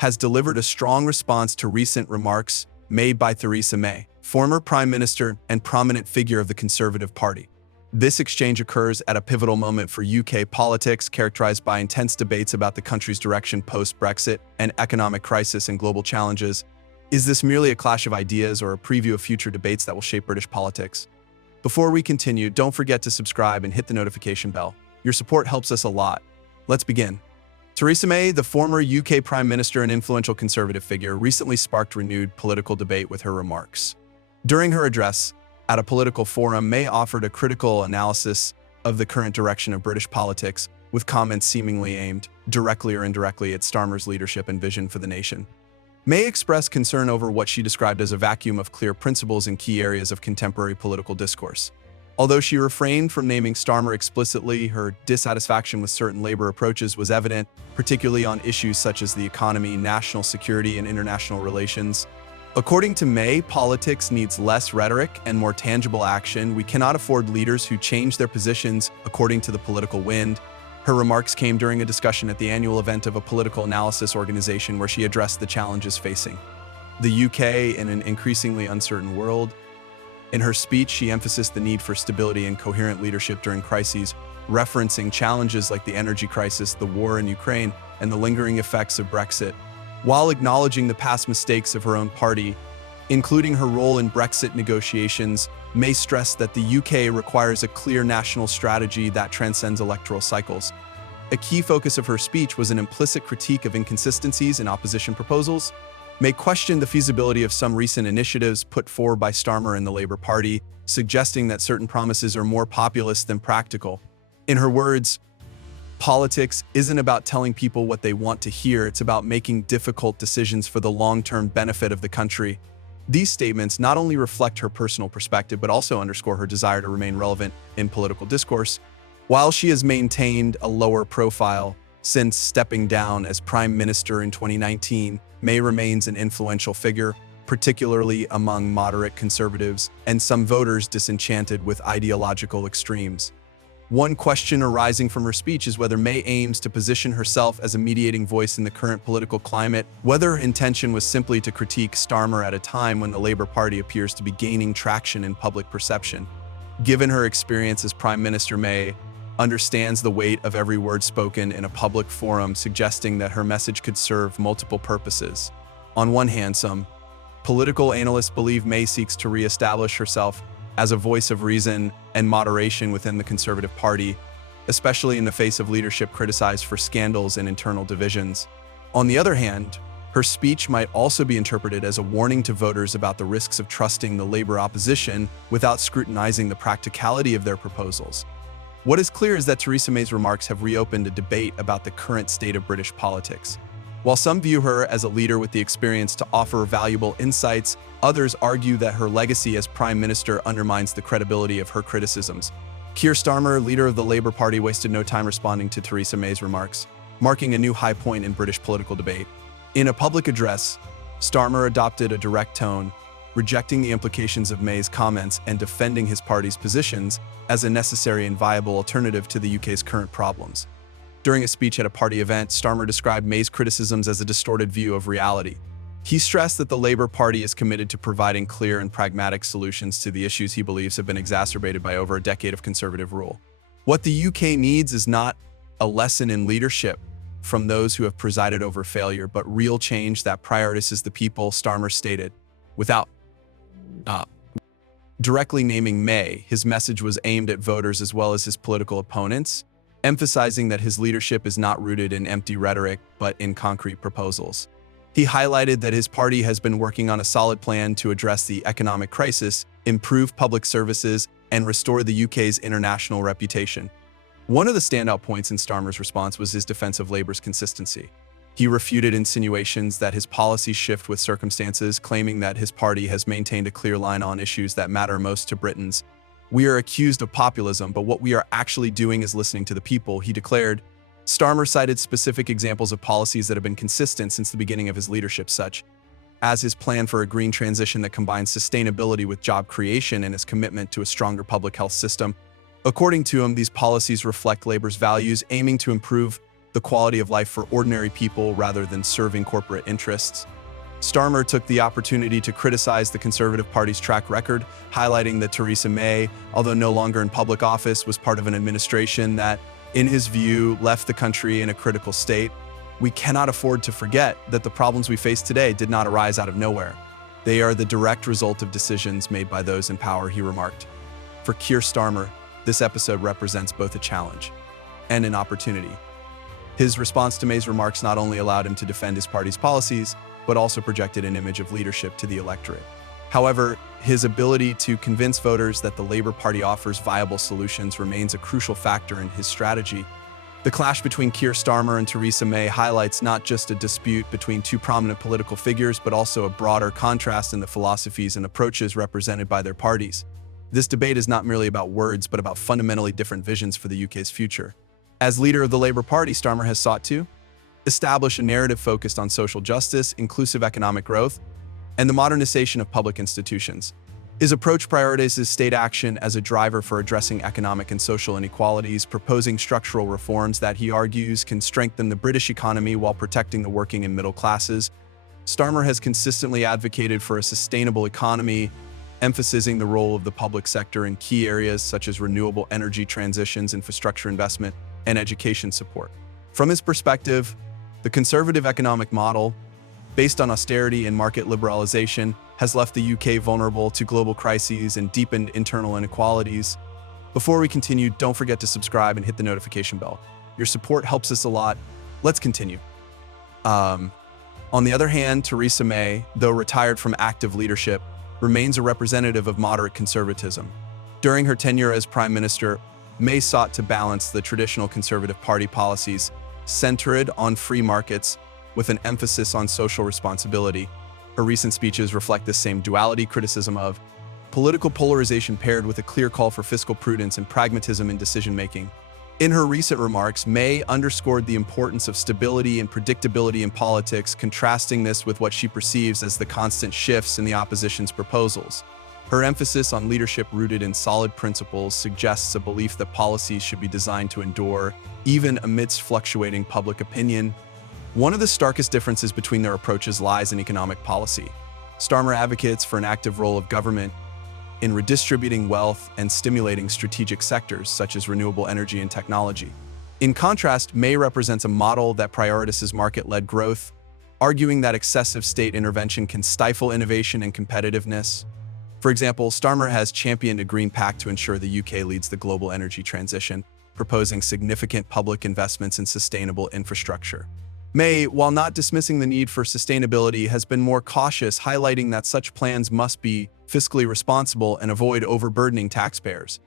has delivered a strong response to recent remarks made by Theresa May, former Prime Minister and prominent figure of the Conservative Party. This exchange occurs at a pivotal moment for UK politics, characterized by intense debates about the country's direction post-Brexit and economic crisis and global challenges. Is this merely a clash of ideas or a preview of future debates that will shape British politics? Before we continue, don't forget to subscribe and hit the notification bell. Your support helps us a lot. Let's begin. Theresa May, the former UK Prime Minister and influential Conservative figure, recently sparked renewed political debate with her remarks. During her address at a political forum, May offered a critical analysis of the current direction of British politics, with comments seemingly aimed, directly or indirectly, at STARMER's leadership and vision for the nation. May expressed concern over what she described as a vacuum of clear principles in key areas of contemporary political discourse. Although she refrained from naming STARMER explicitly, her dissatisfaction with certain Labour approaches was evident, particularly on issues such as the economy, national security, and international relations. According to May, politics needs less rhetoric and more tangible action. We cannot afford leaders who change their positions according to the political wind. Her remarks came during a discussion at the annual event of a political analysis organization where she addressed the challenges facing the UK in an increasingly uncertain world. In her speech, she emphasized the need for stability and coherent leadership during crises, referencing challenges like the energy crisis, the war in Ukraine, and the lingering effects of Brexit. While acknowledging the past mistakes of her own party, including her role in Brexit negotiations, May stressed that the UK requires a clear national strategy that transcends electoral cycles. A key focus of her speech was an implicit critique of inconsistencies in opposition proposals. May questioned the feasibility of some recent initiatives put forward by STARMER and the Labour Party, suggesting that certain promises are more populist than practical. In her words, "Politics isn't about telling people what they want to hear, it's about making difficult decisions for the long-term benefit of the country." These statements not only reflect her personal perspective, but also underscore her desire to remain relevant in political discourse. While she has maintained a lower profile since stepping down as Prime Minister in 2019, May remains an influential figure, particularly among moderate conservatives and some voters disenchanted with ideological extremes. One question arising from her speech is whether May aims to position herself as a mediating voice in the current political climate, whether her intention was simply to critique STARMER at a time when the Labour Party appears to be gaining traction in public perception. Given her experience as Prime Minister, May understands the weight of every word spoken in a public forum, suggesting that her message could serve multiple purposes. On one hand, some political analysts believe May seeks to re-establish herself as a voice of reason and moderation within the Conservative Party, especially in the face of leadership criticized for scandals and internal divisions. On the other hand, her speech might also be interpreted as a warning to voters about the risks of trusting the Labour opposition without scrutinizing the practicality of their proposals. What is clear is that Theresa May's remarks have reopened a debate about the current state of British politics. While some view her as a leader with the experience to offer valuable insights, others argue that her legacy as Prime Minister undermines the credibility of her criticisms. Keir Starmer, leader of the Labour Party, wasted no time responding to Theresa May's remarks, marking a new high point in British political debate. In a public address, Starmer adopted a direct tone, rejecting the implications of May's comments and defending his party's positions as a necessary and viable alternative to the UK's current problems. During a speech at a party event, Starmer described May's criticisms as a distorted view of reality. He stressed that the Labour Party is committed to providing clear and pragmatic solutions to the issues he believes have been exacerbated by over a decade of Conservative rule. What the UK needs is not a lesson in leadership from those who have presided over failure, but real change that prioritizes the people, Starmer stated. Without directly naming May, his message was aimed at voters as well as his political opponents, emphasizing that his leadership is not rooted in empty rhetoric, but in concrete proposals. He highlighted that his party has been working on a solid plan to address the economic crisis, improve public services, and restore the UK's international reputation. One of the standout points in Starmer's response was his defense of Labour's consistency. He refuted insinuations that his policies shift with circumstances, claiming that his party has maintained a clear line on issues that matter most to Britons. "We are accused of populism, but what we are actually doing is listening to the people," he declared. Starmer cited specific examples of policies that have been consistent since the beginning of his leadership, such as his plan for a green transition that combines sustainability with job creation and his commitment to a stronger public health system. According to him, these policies reflect Labour's values, aiming to improve the quality of life for ordinary people rather than serving corporate interests. Starmer took the opportunity to criticize the Conservative Party's track record, highlighting that Theresa May, although no longer in public office, was part of an administration that, in his view, left the country in a critical state. We cannot afford to forget that the problems we face today did not arise out of nowhere. They are the direct result of decisions made by those in power, he remarked. For Keir Starmer, this episode represents both a challenge and an opportunity. His response to May's remarks not only allowed him to defend his party's policies, but also projected an image of leadership to the electorate. However, his ability to convince voters that the Labour Party offers viable solutions remains a crucial factor in his strategy. The clash between Keir Starmer and Theresa May highlights not just a dispute between two prominent political figures, but also a broader contrast in the philosophies and approaches represented by their parties. This debate is not merely about words, but about fundamentally different visions for the UK's future. As leader of the Labour Party, Starmer has sought to establish a narrative focused on social justice, inclusive economic growth, and the modernization of public institutions. His approach prioritizes state action as a driver for addressing economic and social inequalities, proposing structural reforms that he argues can strengthen the British economy while protecting the working and middle classes. Starmer has consistently advocated for a sustainable economy, emphasizing the role of the public sector in key areas such as renewable energy transitions, infrastructure investment, and education support. From his perspective, the conservative economic model, based on austerity and market liberalization, has left the UK vulnerable to global crises and deepened internal inequalities. Before we continue, don't forget to subscribe and hit the notification bell. Your support helps us a lot. Let's continue. On the other hand, Theresa May, though retired from active leadership, remains a representative of moderate conservatism. During her tenure as Prime Minister, May sought to balance the traditional Conservative Party policies centered on free markets with an emphasis on social responsibility. Her recent speeches reflect this same duality, criticism of political polarization paired with a clear call for fiscal prudence and pragmatism in decision-making. In her recent remarks, May underscored the importance of stability and predictability in politics, contrasting this with what she perceives as the constant shifts in the opposition's proposals. Her emphasis on leadership rooted in solid principles suggests a belief that policies should be designed to endure, even amidst fluctuating public opinion. One of the starkest differences between their approaches lies in economic policy. Starmer advocates for an active role of government in redistributing wealth and stimulating strategic sectors such as renewable energy and technology. In contrast, May represents a model that prioritizes market-led growth, arguing that excessive state intervention can stifle innovation and competitiveness. For example, Starmer has championed a Green Pact to ensure the UK leads the global energy transition, proposing significant public investments in sustainable infrastructure. May, while not dismissing the need for sustainability, has been more cautious, highlighting that such plans must be fiscally responsible and avoid overburdening taxpayers.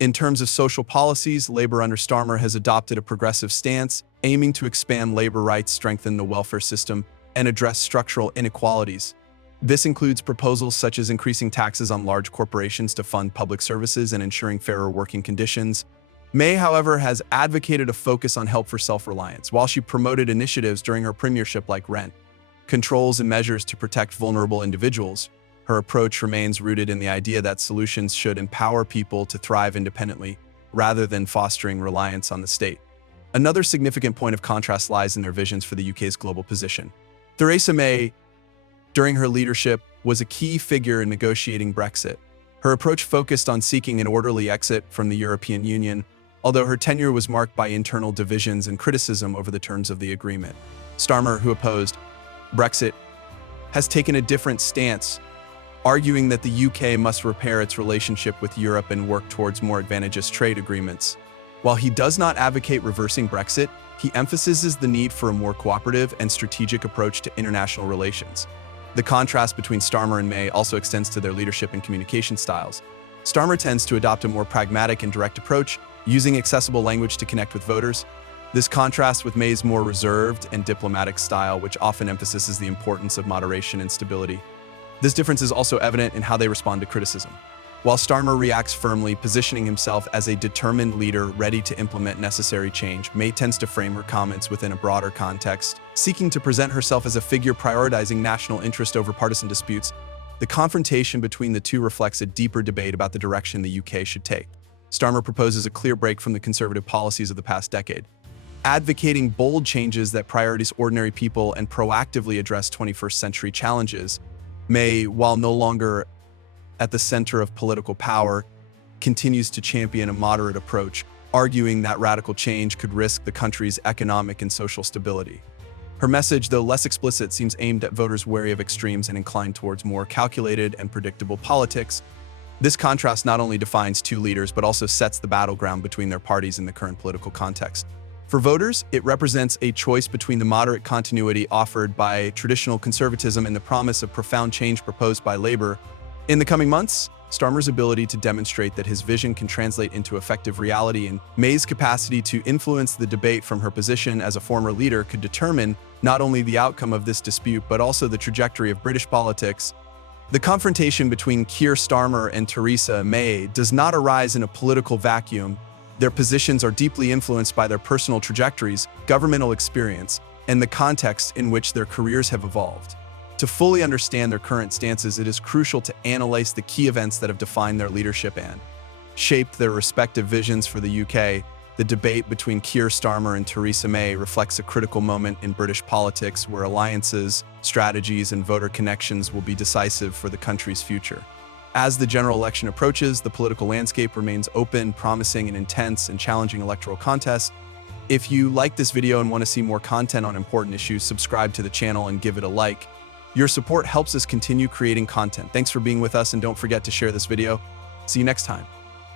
In terms of social policies, Labour under Starmer has adopted a progressive stance, aiming to expand labor rights, strengthen the welfare system, and address structural inequalities. This includes proposals such as increasing taxes on large corporations to fund public services and ensuring fairer working conditions. May, however, has advocated a focus on help for self-reliance, while she promoted initiatives during her premiership like rent controls and measures to protect vulnerable individuals. Her approach remains rooted in the idea that solutions should empower people to thrive independently, rather than fostering reliance on the state. Another significant point of contrast lies in their visions for the UK's global position. Theresa May, during her leadership, was a key figure in negotiating Brexit. Her approach focused on seeking an orderly exit from the European Union, although her tenure was marked by internal divisions and criticism over the terms of the agreement. Starmer, who opposed Brexit, has taken a different stance, arguing that the UK must repair its relationship with Europe and work towards more advantageous trade agreements. While he does not advocate reversing Brexit, he emphasizes the need for a more cooperative and strategic approach to international relations. The contrast between Starmer and May also extends to their leadership and communication styles. Starmer tends to adopt a more pragmatic and direct approach, using accessible language to connect with voters. This contrasts with May's more reserved and diplomatic style, which often emphasizes the importance of moderation and stability. This difference is also evident in how they respond to criticism. While Starmer reacts firmly, positioning himself as a determined leader ready to implement necessary change, May tends to frame her comments within a broader context, seeking to present herself as a figure prioritizing national interest over partisan disputes. The confrontation between the two reflects a deeper debate about the direction the UK should take. Starmer proposes a clear break from the conservative policies of the past decade. advocating bold changes that prioritize ordinary people and proactively address 21st century challenges. May, while no longer at the center of political power, continues to champion a moderate approach, arguing that radical change could risk the country's economic and social stability. Her message, though less explicit, seems aimed at voters wary of extremes and inclined towards more calculated and predictable politics. This contrast not only defines two leaders, but also sets the battleground between their parties in the current political context. For voters, it represents a choice between the moderate continuity offered by traditional conservatism and the promise of profound change proposed by Labour. In the coming months, Starmer's ability to demonstrate that his vision can translate into effective reality and May's capacity to influence the debate from her position as a former leader could determine not only the outcome of this dispute but also the trajectory of British politics. The confrontation between Keir Starmer and Theresa May does not arise in a political vacuum. Their positions are deeply influenced by their personal trajectories, governmental experience, and the context in which their careers have evolved. To fully understand their current stances, it is crucial to analyze the key events that have defined their leadership and shaped their respective visions for the UK. The debate between Keir Starmer and Theresa May reflects a critical moment in British politics where alliances, strategies, and voter connections will be decisive for the country's future. As the general election approaches, the political landscape remains open, promising an intense and challenging electoral contest. If you like this video and want to see more content on important issues, subscribe to the channel and give it a like. Your support helps us continue creating content. Thanks for being with us, and don't forget to share this video. See you next time.